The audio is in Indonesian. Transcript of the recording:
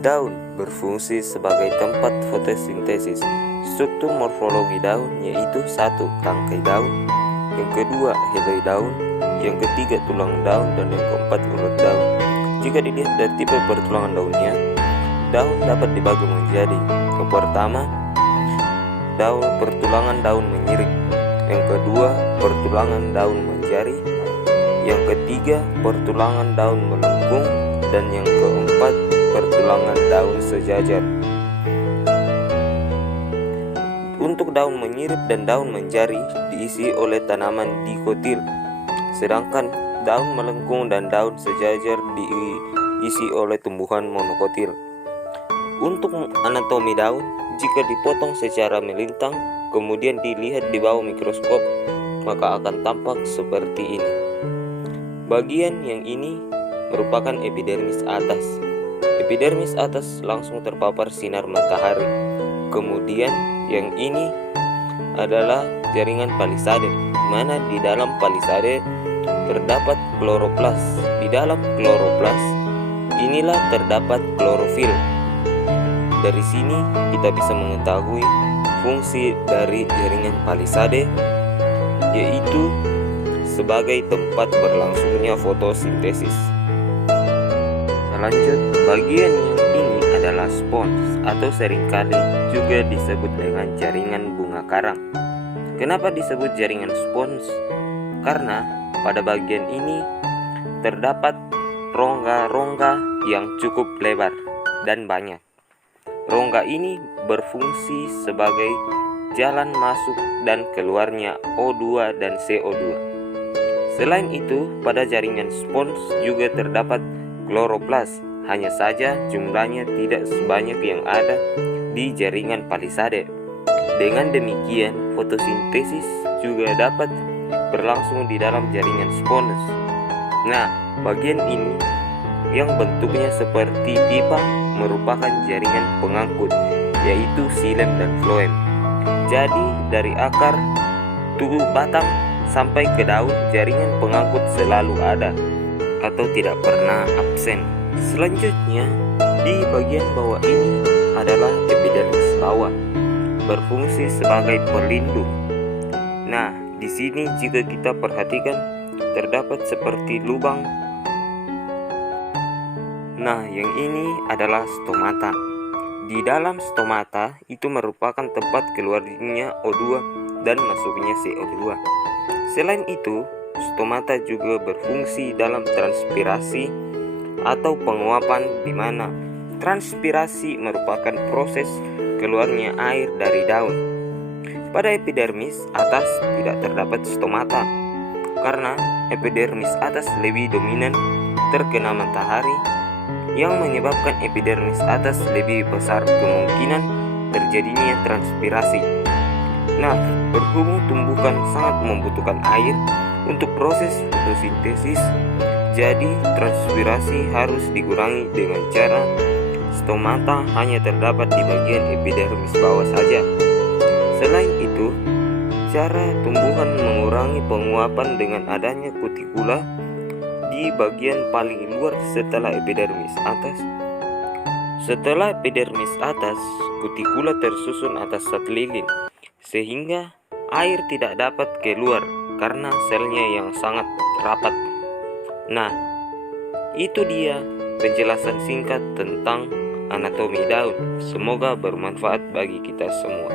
Daun berfungsi sebagai tempat fotosintesis. Struktur morfologi daun yaitu 1. Tangkai daun, yang kedua helai daun, yang ketiga tulang daun, dan yang keempat urat daun. Jika dilihat dari tipe pertulangan daunnya, daun dapat dibagi menjadi: yang pertama, pertulangan daun menyiring, yang kedua pertulangan daun menjari, yang ketiga pertulangan daun melengkung, dan yang keempat pertulangan daun sejajar. Untuk daun menyirip dan daun menjari diisi oleh tanaman dikotil, sedangkan daun melengkung dan daun sejajar diisi oleh tumbuhan monokotil. Untuk anatomi daun, jika dipotong secara melintang kemudian dilihat di bawah mikroskop, maka akan tampak seperti ini. Bagian yang ini merupakan epidermis atas. Epidermis atas langsung terpapar sinar matahari. Kemudian yang ini adalah jaringan palisade, di mana di dalam palisade terdapat kloroplas. Di dalam kloroplas inilah terdapat klorofil. Dari sini kita bisa mengetahui fungsi dari jaringan palisade, yaitu sebagai tempat berlangsungnya fotosintesis. Lanjut, bagian yang ini adalah spons atau seringkali juga disebut dengan jaringan bunga karang. Kenapa disebut jaringan spons? Karena pada bagian ini terdapat rongga-rongga yang cukup lebar dan banyak. Rongga ini berfungsi sebagai jalan masuk dan keluarnya O2 dan CO2. Selain itu, pada jaringan spons juga terdapat kloroplas, hanya saja jumlahnya tidak sebanyak yang ada di jaringan palisade. Dengan demikian, fotosintesis juga dapat berlangsung di dalam jaringan spons. Nah, bagian ini yang bentuknya seperti pipa merupakan jaringan pengangkut, yaitu xilem dan floem. Jadi dari akar, tubuh batang sampai ke daun, jaringan pengangkut selalu ada atau tidak pernah absen. Selanjutnya, di bagian bawah ini adalah epidermis bawah, berfungsi sebagai pelindung. Nah, di sini jika kita perhatikan terdapat seperti lubang. Nah, yang ini adalah stomata. Di dalam stomata itu merupakan tempat keluarnya O2 dan masuknya CO2. Selain itu, stomata juga berfungsi dalam transpirasi atau penguapan, di mana transpirasi merupakan proses keluarnya air dari daun. Pada epidermis atas tidak terdapat stomata karena epidermis atas lebih dominan terkena matahari, yang menyebabkan epidermis atas lebih besar kemungkinan terjadinya transpirasi. Nah, berhubung tumbuhan sangat membutuhkan air untuk proses fotosintesis, jadi transpirasi harus dikurangi dengan cara stomata hanya terdapat di bagian epidermis bawah saja. Selain itu, cara tumbuhan mengurangi penguapan dengan adanya kutikula di bagian paling luar setelah epidermis atas. Setelah epidermis atas, kutikula tersusun atas zat lilin, sehingga air tidak dapat keluar karena selnya yang sangat rapat. Nah, itu dia penjelasan singkat tentang anatomi daun. Semoga bermanfaat bagi kita semua.